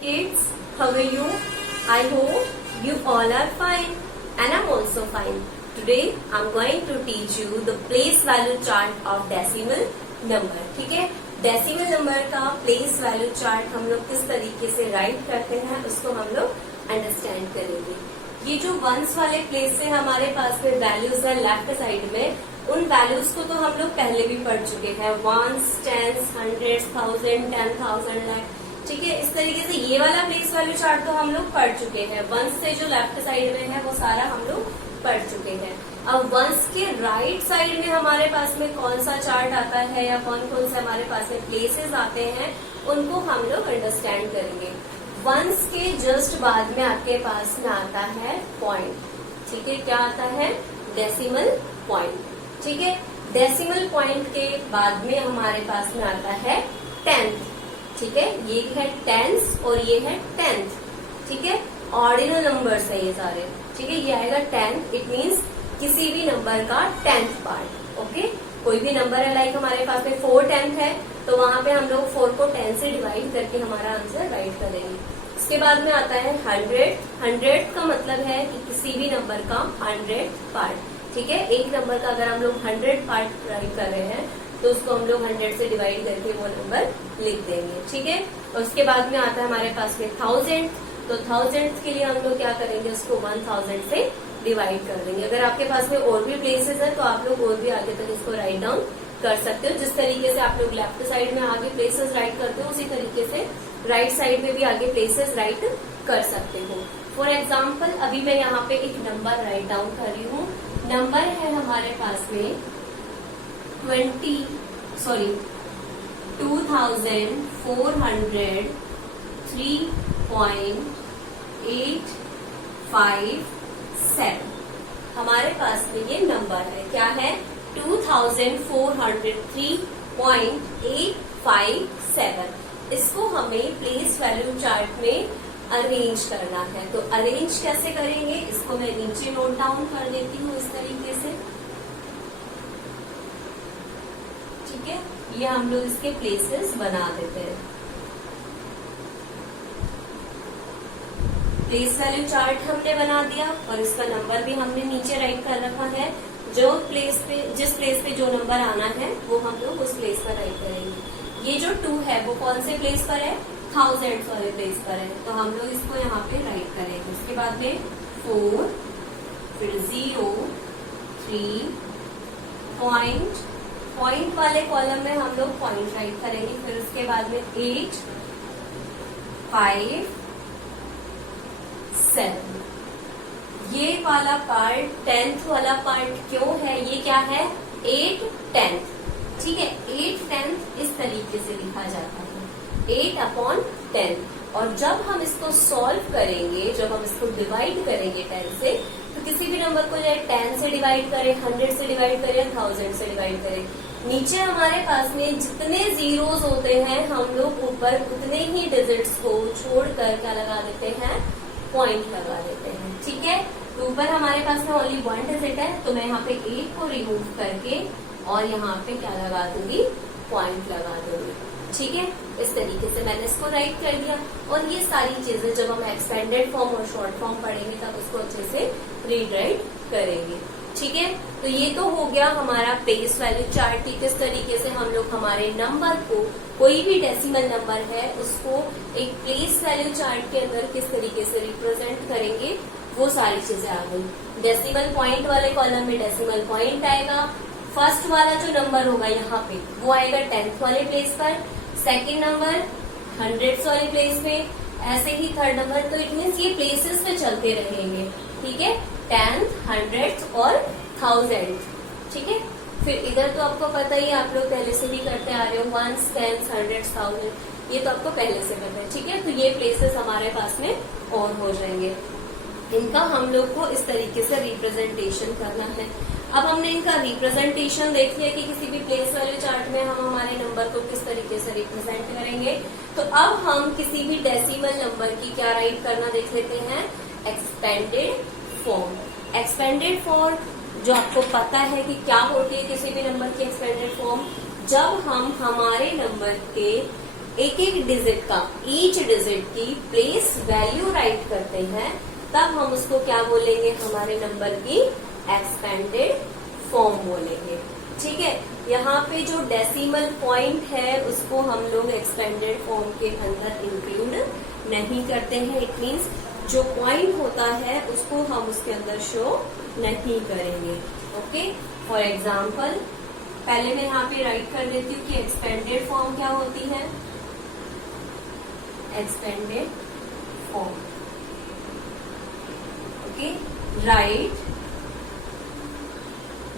Kids, how are you? I hope you all are fine and I'm also fine. Today I'm going to teach you the place value chart of decimal number. ठीक है, decimal number का place value chart हम लोग किस तरीके से right करते हैं उसको हम लोग अंडरस्टैंड करेंगे। ये जो वंस वाले प्लेस से हमारे पास में वैल्यूज है लेफ्ट साइड में, उन वैल्यूज को तो हम लोग पहले भी पढ़ चुके हैं, once, tens, hundreds, thousand, 10,000, lakh. ठीक है, इस तरीके से ये वाला प्लेस वैल्यू चार्ट तो हम लोग पढ़ चुके हैं। वंस से जो लेफ्ट साइड में है वो सारा हम लोग पढ़ चुके हैं। अब वंस के राइट साइड में हमारे पास में कौन सा चार्ट आता है या कौन कौन से हमारे पास में प्लेसेस आते हैं उनको हम लोग अंडरस्टैंड करेंगे। वंस के जस्ट बाद में आपके पास में आता है पॉइंट। ठीक है, क्या आता है? Decimal point. ठीक है, डेसिमल पॉइंट के बाद में हमारे पास में आता है टेंथ। ठीक है, ये है टेंस और ये है टेंथ। ठीक है, ऑर्डिनल नंबर्स है ये सारे। ठीक है, ये आएगा टेंथ, इट मीन्स किसी भी नंबर का 10th पार्ट। ओके, कोई भी नंबर है, लाइक हमारे पास में 4 10th है तो वहां पे हम लोग 4 को 10 से डिवाइड करके हमारा आंसर राइट करेंगे। इसके बाद में आता है 100। 100 का मतलब है कि किसी भी नंबर का 100 पार्ट। ठीक है, एक नंबर का अगर हम लोग 100 पार्ट राइट कर रहे हैं तो उसको हम लोग 100 से डिवाइड करके वो नंबर लिख देंगे। ठीक है, और उसके बाद में आता है हमारे पास में 1000। तो 1000 के लिए हम लोग क्या करेंगे, उसको 1000 से डिवाइड कर देंगे। अगर आपके पास में और भी प्लेसेस है तो आप लोग और भी आगे तक इसको राइट डाउन कर सकते हो। जिस तरीके से आप लोग लेफ्ट साइड में आगे प्लेसेस राइट करते हो उसी तरीके से राइट साइड में भी आगे प्लेसेस राइट कर सकते हो। फॉर एग्जाम्पल अभी मैं यहाँ पे एक नंबर राइट डाउन कर रही हूँ। नंबर है हमारे पास में 2403.857। हमारे पास में ये नंबर है, क्या है? 2403.857। इसको हमें प्लेस वैल्यू चार्ट में अरेंज करना है। तो अरेंज कैसे करेंगे इसको मैं नीचे नोट डाउन कर देती हूँ इस तरीके से। ठीक है, ये हम लोग इसके प्लेसेस बना देते हैं। प्लेस वैल्यू चार्ट हमने बना दिया और इसका नंबर भी हमने नीचे राइट कर रखा है। जिस प्लेस पे जो नंबर आना है वो हम लोग उस प्लेस पर राइट करेंगे। ये जो 2 है वो कौन से प्लेस पर है? 1000 वाले प्लेस पर है, तो हम लोग इसको यहाँ पे राइट करेंगे। उसके बाद में 4, फिर 0, 3 पॉइंट वाले कॉलम में हम लोग पॉइंट राइट करेंगे। फिर उसके बाद में 8, 5, 7। ये वाला पार्ट 10th वाला पार्ट क्यों है? ये क्या है? 8 10th। ठीक है, 8 10th इस तरीके से लिखा जाता है, 8/10। और जब हम इसको सॉल्व करेंगे, जब हम इसको डिवाइड करेंगे 10 से, तो किसी भी नंबर को चाहे 10 से डिवाइड करें, 100 से डिवाइड करें, 1000 से डिवाइड करें, नीचे हमारे पास में जितने जीरोस होते हैं हम लोग ऊपर उतने ही डिजिट्स को छोड़कर क्या लगा देते हैं? पॉइंट लगा देते हैं। ठीक है, तो ऊपर हमारे पास में ओनली 1 डिजिट है तो मैं यहाँ पे 8 को रिमूव करके और यहाँ पे क्या लगा दूंगी? पॉइंट लगा दूंगी। ठीक है, इस तरीके से मैंने इसको राइट कर दिया। और ये सारी चीजें जब हम एक्सपेंडेड फॉर्म और शॉर्ट फॉर्म पढ़ेंगे तब उसको अच्छे से रीड राइट करेंगे। ठीक है, तो ये तो हो गया हमारा प्लेस वैल्यू चार्ट की किस तरीके से हम लोग हमारे नंबर को, कोई भी डेसिमल नंबर है उसको एक प्लेस वैल्यू चार्ट के अंदर किस तरीके से रिप्रेजेंट करेंगे, वो सारी चीजें आ गई। डेसिमल पॉइंट वाले कॉलम में डेसिमल पॉइंट आएगा। फर्स्ट वाला जो नंबर होगा यहाँ पे वो आएगा 10th वाले प्लेस पर, सेकेंड नंबर 100 वाले प्लेस पे, ऐसे ही थर्ड नंबर। तो इट मीन्स ये प्लेसेस पे चलते रहेंगे। ठीक है, 10th, 100 और 1000। ठीक है, फिर इधर तो आपको पता ही, आप लोग पहले से भी करते आ रहे हो, 1s, 10s, 100s, 1000, ये तो आपको पहले से पता है। ठीक है, तो ये प्लेसेस हमारे पास में और हो जाएंगे। इनका हम लोग को इस तरीके से रिप्रेजेंटेशन करना है। अब हमने इनका रिप्रेजेंटेशन देख लिया कि किसी भी प्लेस वैल्यू चार्ट में हम हमारे नंबर को किस तरीके से रिप्रेजेंट करेंगे। तो अब हम किसी भी डेसिमल नंबर की क्या राइट करना देख लेते हैं? Expanded form. एक्सपेंडेड फॉर्म जो आपको पता है कि क्या होती है किसी भी नंबर की एक्सपेंडेड फॉर्म, जब हम हमारे नंबर के एक एक डिजिट का, ईच डिजिट की प्लेस वैल्यू राइट करते हैं, तब हम उसको क्या बोलेंगे, हमारे नंबर की एक्सपेंडेड फॉर्म बोलेंगे। ठीक है, यहाँ पे जो डेसिमल पॉइंट है उसको हम लोग एक्सपेंडेड फॉर्म के अंदर इंक्लूड नहीं करते हैं। इट मीन्स जो पॉइंट होता है उसको हम उसके अंदर शो नहीं करेंगे। ओके, फॉर एग्जाम्पल पहले मैं यहाँ पे राइट कर देती हूँ कि एक्सपेंडेड फॉर्म क्या होती है। Expanded form, okay, right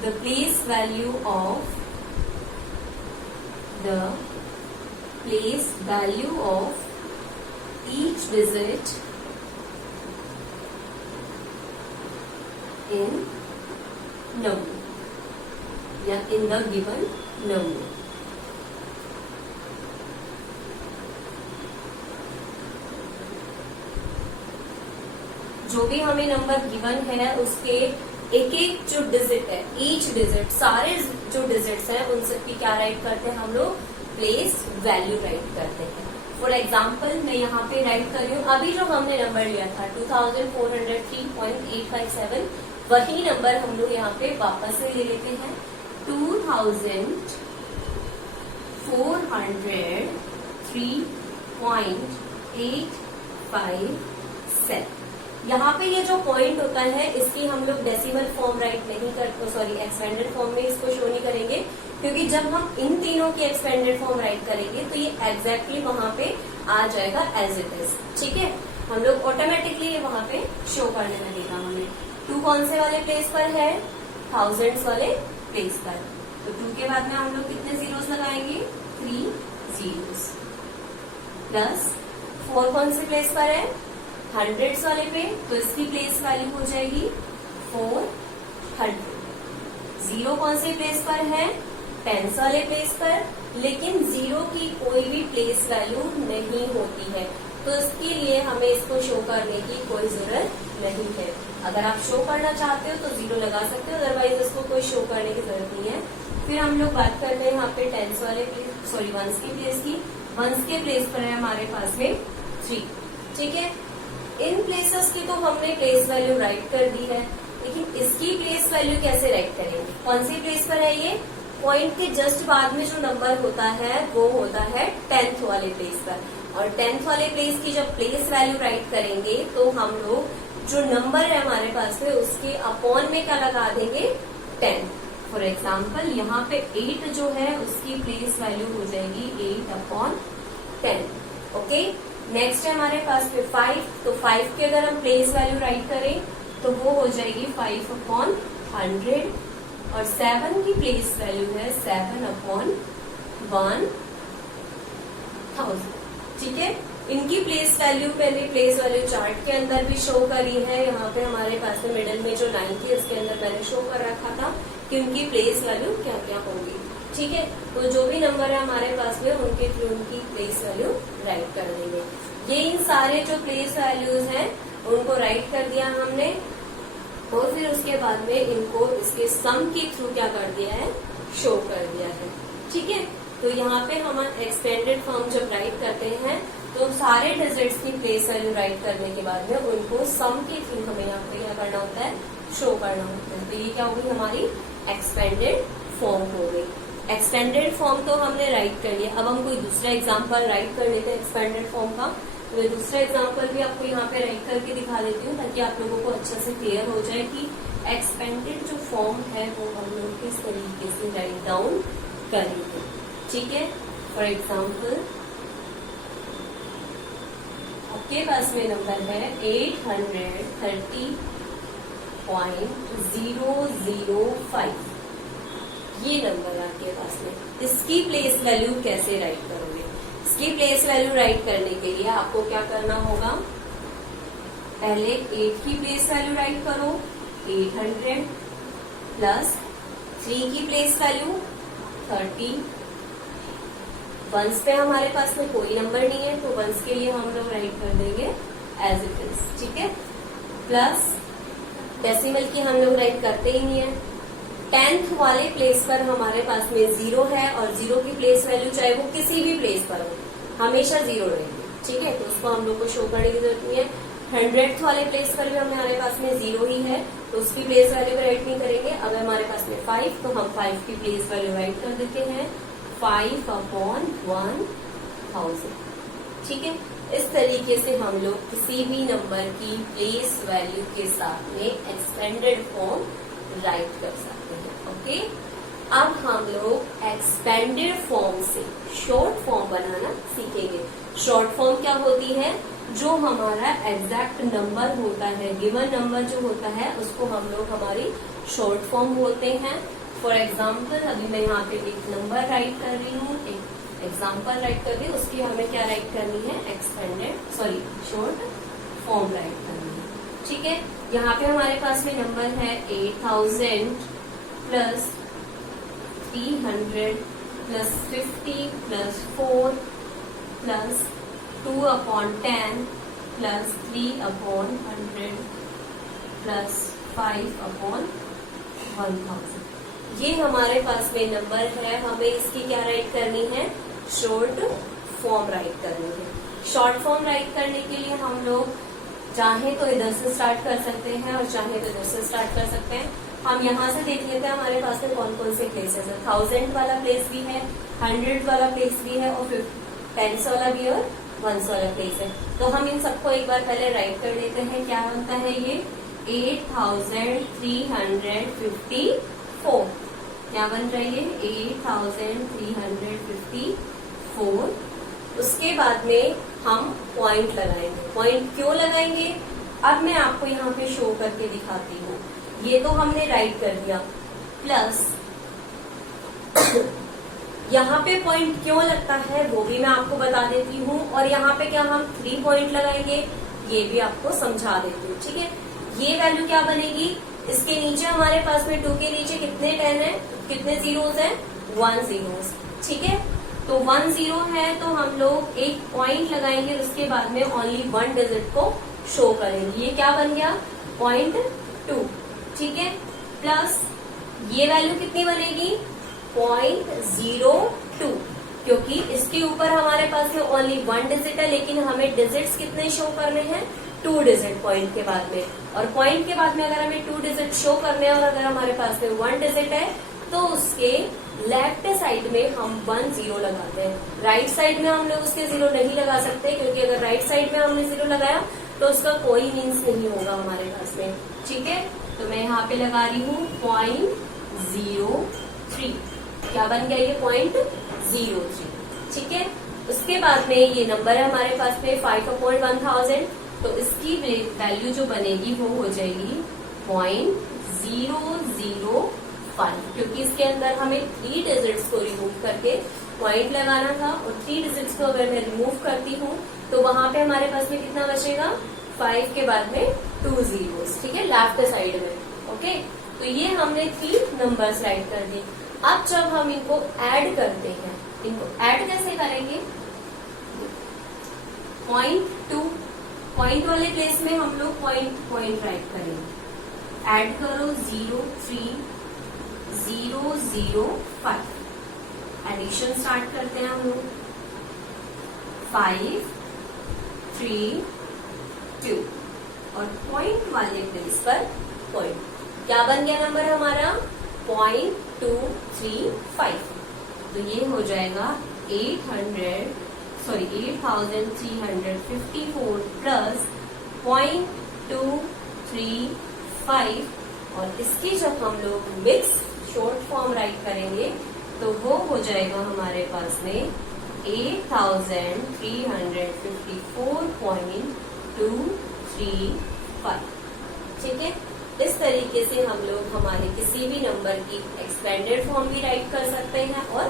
the place value of each digit in number या in the given number। जो भी हमें नंबर गिवन है उसके एक एक जो डिजिट है, ईच डिजिट, सारे जो डिजिट्स हैं उन सबकी क्या राइट करते हैं हम लोग, प्लेस वैल्यू राइट करते हैं। फॉर एग्जाम्पल मैं यहाँ पे राइट कर रही हूँ, अभी जो हमने नंबर लिया था 2403.857, वही नंबर हम लोग यहाँ पे वापस से ले लेते हैं 2403.857। यहाँ पे ये जो पॉइंट होता है इसकी हम लोग डेसिमल फॉर्म राइट नहीं करते, सॉरी एक्सपेंडेड फॉर्म में इसको शो नहीं करेंगे, क्योंकि जब हम इन तीनों की एक्सपेंडेड फॉर्म राइट करेंगे तो ये एग्जैक्टली वहां पे आ जाएगा एज इट इज। ठीक है, हम लोग ऑटोमेटिकली वहां पे शो करने लगेगा हमें। 2 कौन से वाले प्लेस पर है, थाउजेंड्स वाले प्लेस पर, तो 2 के बाद में हम लोग कितने जीरोस लगाएंगे, 3 जीरोस। प्लस 4 कौन से प्लेस पर है, हंड्रेड्स वाले पे, तो इसकी प्लेस वैल्यू हो जाएगी 400। 0 कौन से प्लेस पर है, टेंस वाले प्लेस पर, लेकिन 0 की कोई भी प्लेस वैल्यू नहीं होती है, तो इसके लिए हमें इसको शो करने की कोई जरूरत नहीं है। अगर आप शो करना चाहते हो तो 0 लगा सकते हो, अदरवाइज इसको कोई शो करने की जरूरत नहीं है। फिर हम लोग बात कर रहे हैं यहाँ पे टेंस वाले प्लेस, सॉरी वंस की प्लेस की। वंस के प्लेस पर है हमारे पास में 3। ठीक है, इन प्लेसेस की तो हमने प्लेस वैल्यू राइट कर दी है, लेकिन इसकी प्लेस वैल्यू कैसे राइट करेंगे, कौन सी प्लेस पर है, ये पॉइंट के जस्ट बाद में जो नंबर होता है वो होता है 10th वाले प्लेस पर। और 10th वाले प्लेस की जब प्लेस वैल्यू राइट करेंगे तो हम लोग जो नंबर है हमारे पास में उसके अपॉन में क्या लगा देंगे, 10। फॉर एग्जाम्पल यहाँ पे 8 जो है उसकी प्लेस वैल्यू हो जाएगी 8/10। ओके, नेक्स्ट है हमारे पास में 5, तो 5 की अगर हम प्लेस वैल्यू राइट करें तो वो हो जाएगी 5/100। और 7 की प्लेस वैल्यू है 7/1000। ठीक है, इनकी प्लेस वैल्यू मैंने प्लेस वैल्यू चार्ट के अंदर भी शो करी है। यहाँ पे हमारे पास में मिडिल में जो लाइन थी उसके अंदर मैंने शो कर रखा था कि उनकी प्लेस वैल्यू क्या क्या होगी। ठीक है, तो जो भी नंबर है हमारे पास में उनके थ्रू उनकी प्लेस वैल्यू राइट कर देंगे। ये इन सारे जो प्लेस वैल्यूज हैं उनको राइट कर दिया हमने, और फिर उसके बाद में इनको इसके सम के थ्रू क्या कर दिया है, शो कर दिया है। ठीक है, तो यहाँ पे हम एक्सपेंडेड फॉर्म जब राइट करते हैं तो सारे डिजिट्स की प्लेस वैल्यू राइट करने के बाद में उनको सम के थ्रू हमें यहाँ पे क्या करना होता है, शो करना होता है। तो ये क्या होगी, हमारी एक्सपेंडेड फॉर्म हो गई। एक्सपेंडेड फॉर्म तो हमने राइट कर लिया, अब हम कोई दूसरा एग्जाम्पल राइट कर लेते हैं एक्सपेंडेड फॉर्म का। तो मैं दूसरा एग्जाम्पल भी आपको यहाँ पे राइट करके दिखा देती हूँ ताकि आप लोगों को अच्छे से क्लियर हो जाए कि एक्सपेंडेड जो फॉर्म है वो हम लोग किस तरीके से राइट डाउन करेंगे। ठीक है, फॉर एग्जाम्पल आपके पास में नंबर है 830.005, ये नंबर है आपके पास में। इसकी प्लेस वैल्यू कैसे राइट करोगे, इसकी प्लेस वैल्यू राइट करने के लिए आपको क्या करना होगा, पहले 8 की प्लेस वैल्यू राइट करो 800 प्लस 3 की प्लेस वैल्यू 30। वंस पे हमारे पास में कोई नंबर नहीं है तो वंस के लिए हम लोग राइट कर देंगे एज इट इज। ठीक है, प्लस डेसिमल की हम लोग राइट करते ही नहीं है। 10th वाले प्लेस पर हमारे पास में 0 है और 0 की प्लेस वैल्यू चाहे वो किसी भी प्लेस पर हो, हमेशा 0 रहेगी, ठीक है। तो उसको हम लोग को शो करने की जरूरत नहीं है। 100th वाले प्लेस पर भी हमारे पास में 0 ही है, तो उसकी प्लेस वैल्यू को राइट नहीं करेंगे। अगर हमारे पास में 5, तो हम 5 की प्लेस वैल्यू राइट कर देते हैं 5/1000, ठीक है। इस तरीके से हम लोग किसी भी नंबर की प्लेस वैल्यू के साथ में एक्सपेंडेड फॉर्म राइट कर सकते हैं, ओके। अब हम लोग एक्सपेंडेड फॉर्म से शॉर्ट फॉर्म बनाना सीखेंगे। शॉर्ट फॉर्म क्या होती है? जो हमारा एग्जैक्ट नंबर होता है, गिवन नंबर जो होता है, उसको हम लोग हमारी शॉर्ट फॉर्म बोलते हैं। फॉर एग्जाम्पल अभी मैं यहाँ पे एक नंबर राइट कर रही हूँ, एक एग्जाम्पल राइट कर दी, उसकी हमें क्या राइट करनी है? शॉर्ट फॉर्म राइट करनी है, ठीक है। यहाँ पे हमारे पास में नंबर है 8000 plus 300 plus 50 plus 4 plus 2/10 plus 3/100 plus 5/1000। ये हमारे पास में नंबर है, हमें इसकी क्या राइट करनी है? शॉर्ट फॉर्म राइट करनी है। शॉर्ट फॉर्म राइट करने के लिए हम लोग चाहे तो इधर से स्टार्ट कर सकते हैं और चाहे तो इधर से स्टार्ट कर सकते हैं। हम यहाँ से देख लेते हैं हमारे पास में कौन कौन से प्लेसेस है। 1000 वाला प्लेस भी है, 100 वाला प्लेस भी है और 10 वाला भी और 1 वाला प्लेस है। तो हम इन सबको एक बार पहले राइट कर लेते हैं। क्या बनता है ये? 8354। क्या बन रहा है ये? 8354। उसके बाद में हम पॉइंट लगाएंगे। पॉइंट क्यों लगाएंगे? अब मैं आपको यहाँ पे शो करके दिखाती हूँ। ये तो हमने राइट कर दिया, प्लस यहाँ पे पॉइंट क्यों लगता है वो भी मैं आपको बता देती हूँ। और यहाँ पे क्या हम 3 पॉइंट लगाएंगे ये भी आपको समझा देती हूँ, ठीक है। ये वैल्यू क्या बनेगी? इसके नीचे हमारे पास में 2 के नीचे कितने 10 है, कितने जीरोस हैं? 1 जीरोस, ठीक है। तो 1 0 है तो हम लोग एक पॉइंट लगाएंगे, उसके बाद में ओनली 1 डिजिट को शो करेंगे। ये क्या बन गया? 0.2, ठीक है। प्लस ये वैल्यू कितनी बनेगी? 0.02, क्योंकि इसके ऊपर हमारे पास में ओनली 1 डिजिट है, लेकिन हमें डिजिट्स कितने शो करने हैं? 2 डिजिट पॉइंट के बाद में। और पॉइंट के बाद में अगर हमें 2 डिजिट शो करने हैं और अगर हमारे पास में 1 डिजिट है तो उसके लेफ्ट साइड में हम 1 0 लगाते हैं। राइट साइड में हम लोग उसके 0 नहीं लगा सकते, क्योंकि अगर राइट साइड में हमने 0 लगाया तो उसका कोई मीन्स नहीं होगा हमारे पास में, ठीक है। तो मैं यहाँ पे लगा रही हूँ 0.03। क्या बन गया ये? 0.03, ठीक है। उसके बाद में ये नंबर है हमारे पास में 5/1000, तो इसकी वैल्यू जो बनेगी वो हो जाएगी 0.005, क्योंकि इसके अंदर हमें 3 डिजिट्स को रिमूव करके पॉइंट लगाना था। और 3 डिजिट्स को अगर मैं रिमूव करती हूँ तो वहां पे हमारे पास में कितना बचेगा? 5 के बाद में 2 जीरोस, ठीक है, लेफ्ट साइड में, ओके। तो ये हमने 3 नंबर्स राइट कर दिए। अब जब हम इनको ऐड करते हैं, इनको ऐड कैसे करेंगे? 0.2 पॉइंट वाले प्लेस में हम लोग पॉइंट राइट करेंगे। ऐड करो 03005। एडिशन स्टार्ट करते हैं हम लोग। 5 3 2 और पॉइंट वाले प्लेस पर पॉइंट। क्या बन गया नंबर हमारा? 0.235। तो ये हो जाएगा 8354 प्लस 0.235। और इसकी जब हम लोग मिक्स शॉर्ट फॉर्म राइट करेंगे तो वो हो जाएगा हमारे पास में 8354.235, ठीक है। इस तरीके से हम लोग हमारे किसी भी नंबर की एक्सपेंडेड फॉर्म भी राइट कर सकते हैं और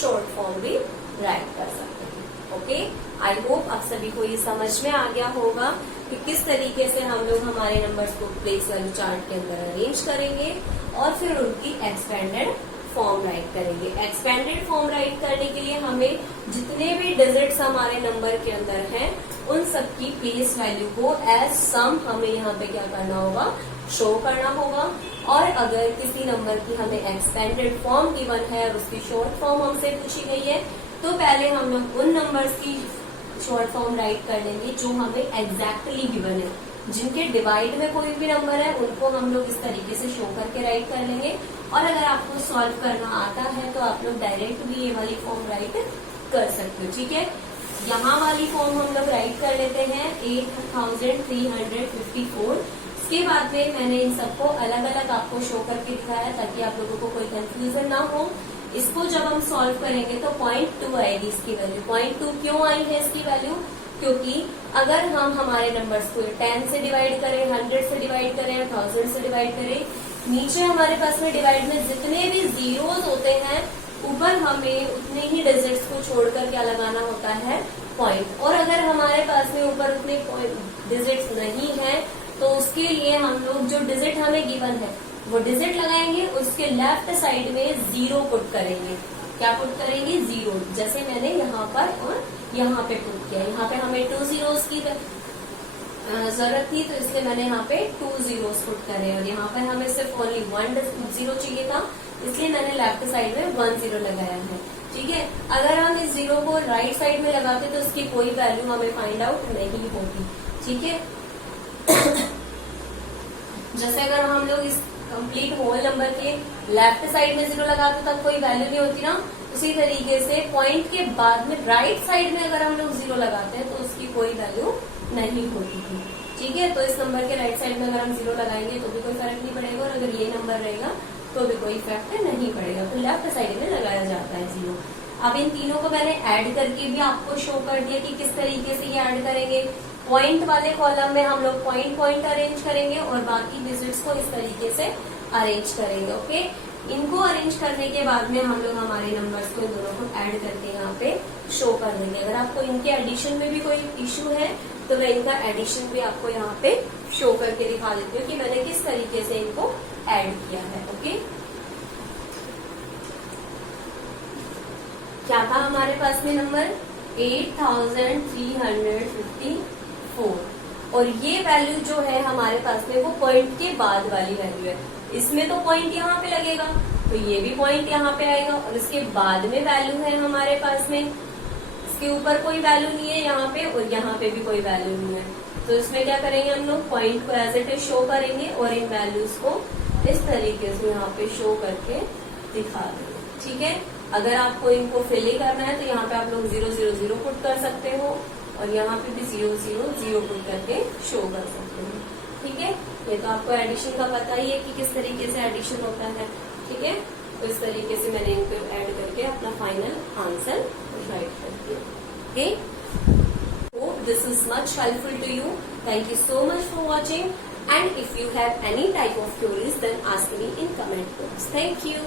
शॉर्ट फॉर्म भी राइट कर सकते हैं, ओके। आई होप आप सभी को ये समझ में आ गया होगा कि किस तरीके से हम लोग हमारे नंबर्स को प्लेस वैल्यू चार्ट के अंदर अरेंज करेंगे और फिर उनकी एक्सपेंडेड फॉर्म राइट करेंगे। एक्सपेंडेड फॉर्म राइट करने के लिए हमें जितने भी डिजिट्स हमारे नंबर के अंदर हैं उन सबकी प्लेस वैल्यू को एज सम हमें यहाँ पे क्या करना होगा? शो करना होगा। और अगर किसी नंबर की हमें एक्सपेंडेड फॉर्म गिवन है और उसकी शॉर्ट फॉर्म हमसे पूछी गई है तो पहले हम लोग उन नंबर्स की शॉर्ट फॉर्म राइट कर लेंगे जो हमें एग्जैक्टली गिवन है। जिनके डिवाइड में कोई भी नंबर है उनको हम लोग इस तरीके से शो करके राइट कर लेंगे। और अगर आपको सॉल्व करना आता है तो आप लोग डायरेक्ट भी ये वाली फॉर्म राइट कर सकते हो। ठीक है, यहाँ वाली फॉर्म हम लोग राइट कर लेते हैं 8354। इसके बाद में मैंने इन सबको अलग अलग आपको शो करके दिखाया ताकि आप लोगों को कोई कंफ्यूजन ना हो। इसको जब हम सॉल्व करेंगे तो 0.2 आएगी इसकी वैल्यू। 0.2 क्यों आई है इसकी वैल्यू? क्योंकि अगर हम हमारे नंबर्स को 10 से डिवाइड करें, 100 से डिवाइड करें, 1000 से डिवाइड करें, नीचे हमारे पास में डिवाइड में जितने भी जीरोस होते हैं ऊपर हमें उतने ही डिजिट्स को छोड़कर क्या लगाना होता है? पॉइंट। और अगर हमारे पास में ऊपर उतने डिजिट्स नहीं है तो उसके लिए हम लोग जो डिजिट हमें गिवन है वो डिजिट लगाएंगे, उसके लेफ्ट साइड में 0 पुट करेंगे। क्या पुट करेंगे? 0। जैसे मैंने यहाँ पर और यहाँ पे पुट किया। यहाँ पे हमें 2 zeros की जरूरत थी तो इसलिए मैंने यहाँ पे 2 zeros पुट करे। और यहाँ पर हमें सिर्फ ओनली 1 0 चाहिए था इसलिए मैंने लेफ्ट साइड में 1 0 लगाया है। ठीक है, अगर हम इस 0 को राइट साइड में लगाते तो इसकी कोई वैल्यू हमें फाइंड आउट नहीं होगी। ठीक है, जैसे अगर हम लोग इस कंप्लीट होल नंबर के लेफ्ट साइड में 0 लगाते तब कोई वैल्यू नहीं होती ना, उसी तरीके से पॉइंट के बाद में राइट साइड में अगर हम लोग 0 लगाते हैं तो उसकी कोई वैल्यू नहीं होती थी। ठीक है, तो इस नंबर के राइट साइड में अगर हम 0 लगाएंगे तो भी कोई फर्क नहीं पड़ेगा और अगर ये नंबर रहेगा तो भी कोई इफेक्ट नहीं पड़ेगा। तो लेफ्ट साइड में लगाया जाता है 0। अब इन तीनों को मैंने ऐड करके भी आपको शो कर दिया कि किस तरीके से ये ऐड करेंगे। पॉइंट वाले कॉलम में हम लोग पॉइंट अरेंज करेंगे और बाकी डिजिट्स को इस तरीके से अरेंज करेंगे। ओके, इनको अरेंज करने के बाद में हम लोग हमारे नंबर्स को दोनों को ऐड करके यहाँ पे शो कर देंगे। अगर आपको इनके एडिशन में भी कोई इश्यू है तो मैं इनका एडिशन भी आपको यहाँ पे शो करके दिखा देती हूँ कि मैंने किस तरीके से इनको ऐड किया है। ओके, क्या था हमारे पास में नंबर? 8354। और ये वैल्यू जो है हमारे पास में वो पॉइंट के बाद वाली वैल्यू है। इसमें तो पॉइंट यहाँ पे लगेगा तो ये भी पॉइंट यहाँ पे आएगा और इसके बाद में वैल्यू है हमारे पास में, इसके ऊपर कोई वैल्यू नहीं है यहाँ पे और यहाँ पे भी कोई वैल्यू नहीं है। तो इसमें क्या करेंगे हम लोग? पॉइंट को एज इट इज शो करेंगे और इन वैल्यूज को इस तरीके से यहाँ पे शो करके दिखा देंगे। ठीक है, अगर आपको इनको फिल ही करना है तो यहाँ पे आप लोग 0 0 0 पुट कर सकते हो और यहाँ पे भी 0 0 0 पुट करके शो कर सकते हो। ठीक है, ये तो आपको एडिशन का पता ही है कि किस तरीके से एडिशन होता है। ठीक है, तो इस तरीके से मैंने इनको ऐड करके अपना फाइनल आंसर राइट कर दिया। Okay, hope this is much helpful to you. Thank you so much for watching and if you have any type of queries then ask me in comment box. Thank you.